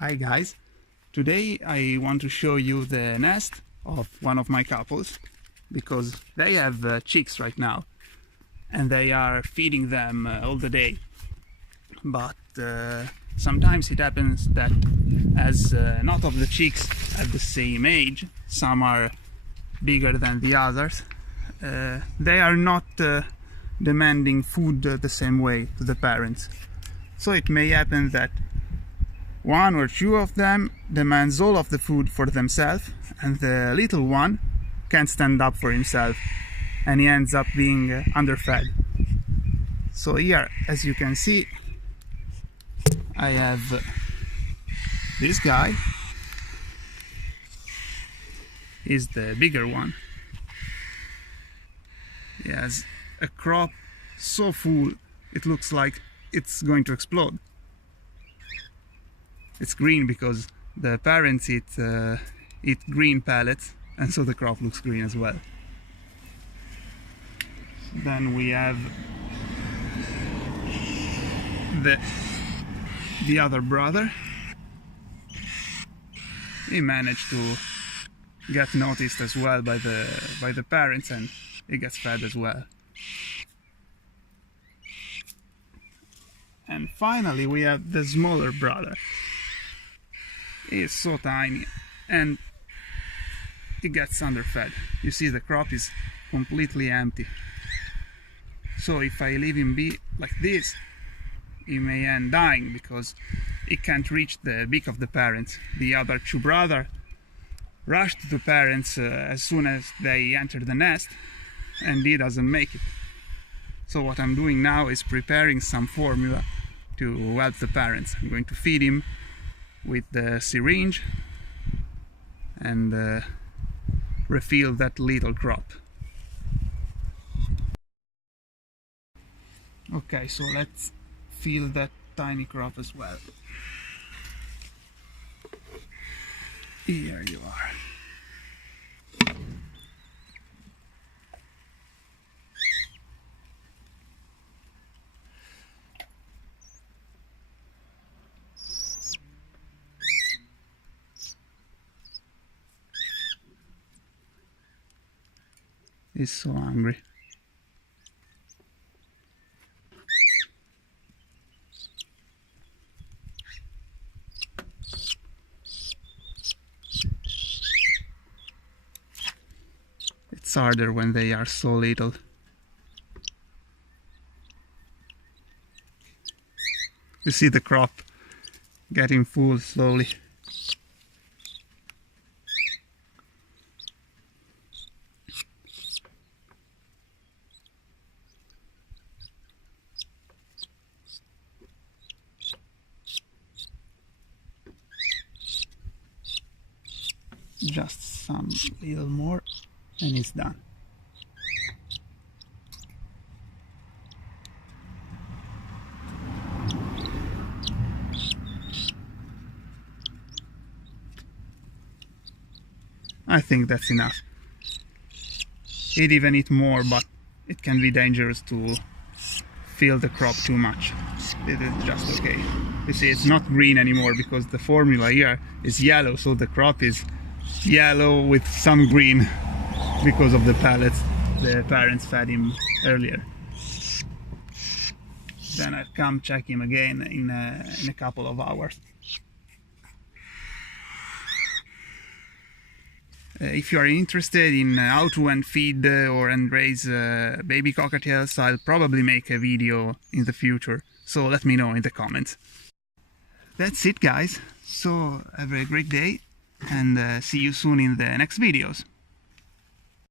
Hi guys, today I want to show you the nest of one of my couples because they have chicks right now and they are feeding them all the day, but sometimes it happens that as not all of the chicks have the same age, some are bigger than the others, they are not demanding food the same way to the parents. So it may happen that one or two of them demands all of the food for themselves, and the little one can't stand up for himself and he ends up being underfed. So here, as you can see, I have this guy. He's the bigger one. He has a crop so full it looks like it's going to explode. It's green because the parents eat green pellets, and so the crop looks green as well. Then we have the other brother. He managed to get noticed as well by the parents, and he gets fed as well. And finally we have the smaller brother. He is so tiny and he gets underfed. You see, the crop is completely empty. So if I leave him be like this, he may end dying because he can't reach the beak of the parents. The other two brothers rush to the parents as soon as they enter the nest, and he doesn't make it. So what I'm doing now is preparing some formula to help the parents. I'm going to feed him with the syringe and refill that little crop. Okay, so let's fill that tiny crop as well. Here you are. He's so hungry. It's harder when they are so little. You see the crop getting full slowly. Just some little more and it's done. I think that's enough. He'd even eat more, but it can be dangerous to fill the crop too much. It is just okay. You see, it's not green anymore because the formula here is yellow, so the crop is yellow with some green because of the pellets the parents fed him earlier. Then I'll come check him again in a couple of hours. If you are interested in how to feed or raise baby cockatiels, I'll probably make a video in the future, so let me know in the comments. That's it guys, so have a great day and see you soon in the next videos.